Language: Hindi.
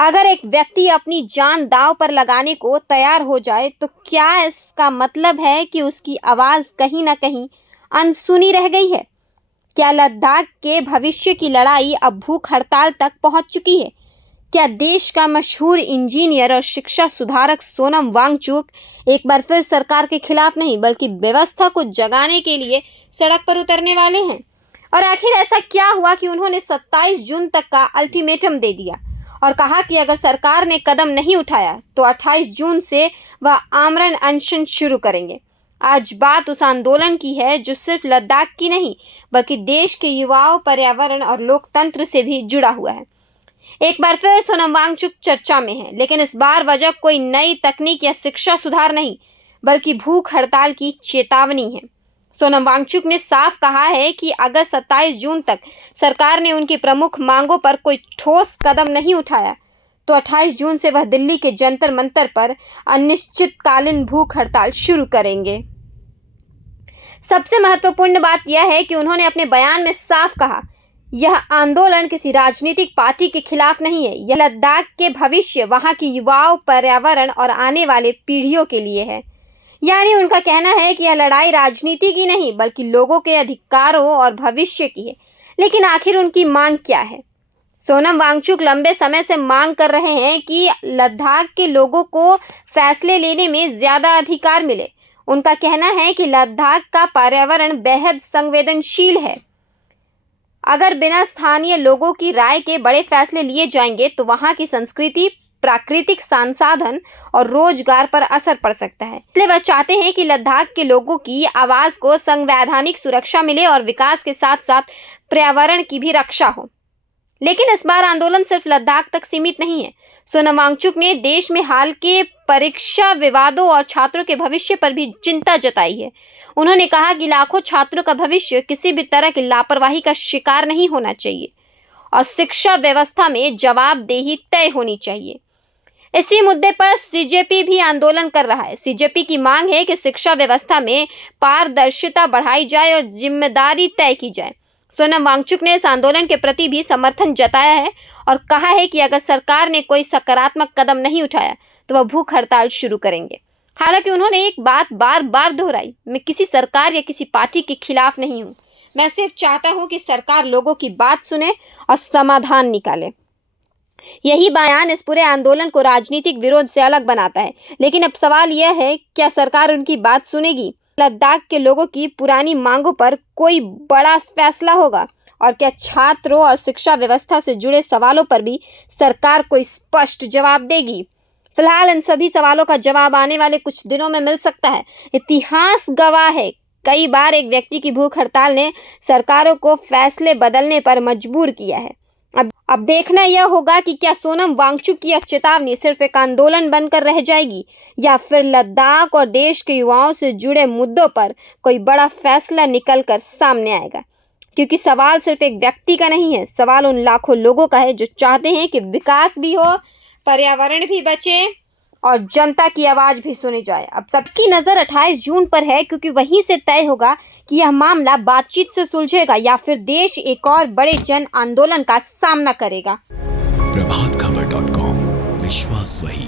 अगर एक व्यक्ति अपनी जान दांव पर लगाने को तैयार हो जाए तो क्या इसका मतलब है कि उसकी आवाज कहीं ना कहीं अनसुनी रह गई है? क्या लद्दाख के भविष्य की लड़ाई अब भूख हड़ताल तक पहुंच चुकी है? क्या देश का मशहूर इंजीनियर और शिक्षा सुधारक सोनम वांगचुक एक बार फिर सरकार के खिलाफ नहीं बल्कि व्यवस्था को जगाने के लिए सड़क पर उतरने वाले हैं? और आखिर ऐसा क्या हुआ कि उन्होंने 27 जून तक का अल्टीमेटम दे दिया और कहा कि अगर सरकार ने कदम नहीं उठाया तो 28 जून से वह आमरण अनशन शुरू करेंगे? आज बात उस आंदोलन की है जो सिर्फ लद्दाख की नहीं बल्कि देश के युवाओं, पर्यावरण और लोकतंत्र से भी जुड़ा हुआ है। एक बार फिर सोनम वांगचुक चर्चा में है, लेकिन इस बार वजह कोई नई तकनीक या शिक्षा सुधार नहीं बल्कि भूख हड़ताल की चेतावनी है। सोनम वांगचुक ने साफ कहा है कि अगर 27 जून तक सरकार ने उनकी प्रमुख मांगों पर कोई ठोस कदम नहीं उठाया तो 28 जून से वह दिल्ली के जंतर मंतर पर अनिश्चितकालीन भूख हड़ताल शुरू करेंगे। सबसे महत्वपूर्ण बात यह है कि उन्होंने अपने बयान में साफ कहा, यह आंदोलन किसी राजनीतिक पार्टी के खिलाफ नहीं है, यह लद्दाख के भविष्य, वहां के युवाओं, पर्यावरण और आने वाले पीढ़ियों के लिए है। यानी उनका कहना है कि यह लड़ाई राजनीति की नहीं बल्कि लोगों के अधिकारों और भविष्य की है। लेकिन आखिर उनकी मांग क्या है? सोनम वांगचुक लंबे समय से मांग कर रहे हैं कि लद्दाख के लोगों को फैसले लेने में ज्यादा अधिकार मिले। उनका कहना है कि लद्दाख का पर्यावरण बेहद संवेदनशील है। अगर बिना स्थानीय लोगों की राय के बड़े फैसले लिए जाएंगे तो वहां की संस्कृति, प्राकृतिक संसाधन और रोजगार पर असर पड़ सकता है। इसलिए वह चाहते हैं कि लद्दाख के लोगों की आवाज को संवैधानिक सुरक्षा मिले और विकास के साथ साथ पर्यावरण की भी रक्षा हो। लेकिन इस बार आंदोलन सिर्फ लद्दाख तक सीमित नहीं है। सोनम वांगचुक ने देश में हाल के परीक्षा विवादों और छात्रों के भविष्य पर भी चिंता जताई है। उन्होंने कहा कि लाखों छात्रों का भविष्य किसी भी तरह की लापरवाही का शिकार नहीं होना चाहिए और शिक्षा व्यवस्था में जवाबदेही तय होनी चाहिए। इसी मुद्दे पर सीजेपी भी आंदोलन कर रहा है। सीजेपी की मांग है कि शिक्षा व्यवस्था में पारदर्शिता बढ़ाई जाए और जिम्मेदारी तय की जाए। सोनम वांगचुक ने इस आंदोलन के प्रति भी समर्थन जताया है और कहा है कि अगर सरकार ने कोई सकारात्मक कदम नहीं उठाया तो वह भूख हड़ताल शुरू करेंगे। हालांकि उन्होंने एक बात बार बार दोहराई, मैं किसी सरकार या किसी पार्टी के खिलाफ नहीं हूं, मैं सिर्फ चाहता हूं कि सरकार लोगों की बात सुने और समाधान निकाले। यही बयान इस पूरे आंदोलन को राजनीतिक विरोध से अलग बनाता है। लेकिन अब सवाल यह है, क्या सरकार उनकी बात सुनेगी? लद्दाख के लोगों की पुरानी मांगों पर कोई बड़ा फैसला होगा? और क्या छात्रों और शिक्षा व्यवस्था से जुड़े सवालों पर भी सरकार कोई स्पष्ट जवाब देगी? फिलहाल इन सभी सवालों का जवाब आने वाले कुछ दिनों में मिल सकता है। इतिहास गवाह है, कई बार एक व्यक्ति की भूख हड़ताल ने सरकारों को फैसले बदलने पर मजबूर किया है। अब देखना यह होगा कि क्या सोनम वांगचुक की यह चेतावनी सिर्फ एक आंदोलन बनकर रह जाएगी या फिर लद्दाख और देश के युवाओं से जुड़े मुद्दों पर कोई बड़ा फैसला निकलकर सामने आएगा। क्योंकि सवाल सिर्फ एक व्यक्ति का नहीं है, सवाल उन लाखों लोगों का है जो चाहते हैं कि विकास भी हो, पर्यावरण भी बचे और जनता की आवाज भी सुनी जाए। अब सबकी नजर 28 जून पर है, क्योंकि वहीं से तय होगा कि यह मामला बातचीत से सुलझेगा या फिर देश एक और बड़े जन आंदोलन का सामना करेगा। प्रभातखबर.com, विश्वास वही।